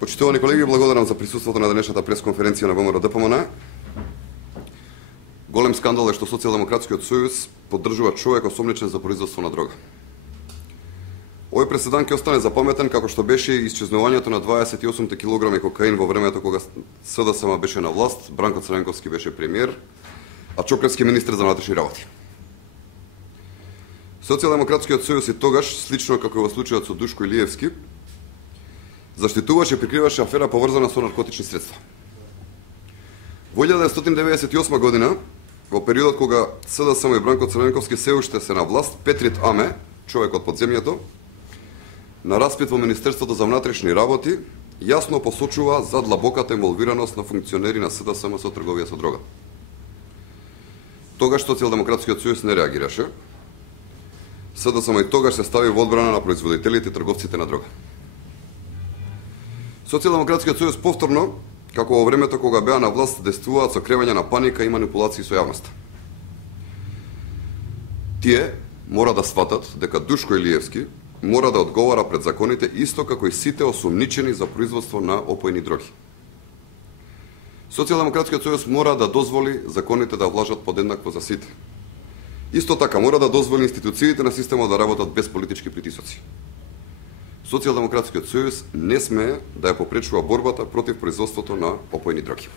Почитувани колеги, благодарам за присуството на денешната пресконференција на ВМРО-ДПМН. Голем скандал е што Социјалдемократскиот сојуз поддржува човек осомничен за производство на дрога. Овој преседан ќе остане запаметен како што беше и исчезнувањето на 28 килограми кокаин во времето кога СДСМ беше на власт, Бранко Црвенковски беше премиер, а Чокревски министер за внатрешни работи. Социјалдемократскиот сојуз и тогаш, слично како и во случајот со Душко Илиевски, заштитуваше и прикриваше афера поврзана со наркотични средства. Во 1998 година, во периодот кога СДСМ и Бранко Црвенковски се уште се на власт, Петрит Аме, човек од подземјето, на распит во Министерството за внатрешни работи, јасно посочува за длабоката инволвираност на функционери на СДСМ со трговија со дрога. Тогаш Социјалдемократскиот сојуз не реагираше. СДСМ и тогаш се стави во одбрана на производителите и трговците на дрога. Социјалдемократскиот сојуз повторно, како во времето кога беа на власт, действуваат со кревање на паника и манипулации со јавноста. Тие мора да сватат дека Душко Илиевски мора да одговара пред законите исто како и сите осумничени за производство на опојни дроги. Социјалдемократскиот сојуз мора да дозволи законите да влажат подеднакво за сите. Исто така мора да дозволи институциите на системот да работат без политички притисоци. Социјалдемократскиот сојуз не смее да ја попречува борбата против производството на опојни дроги.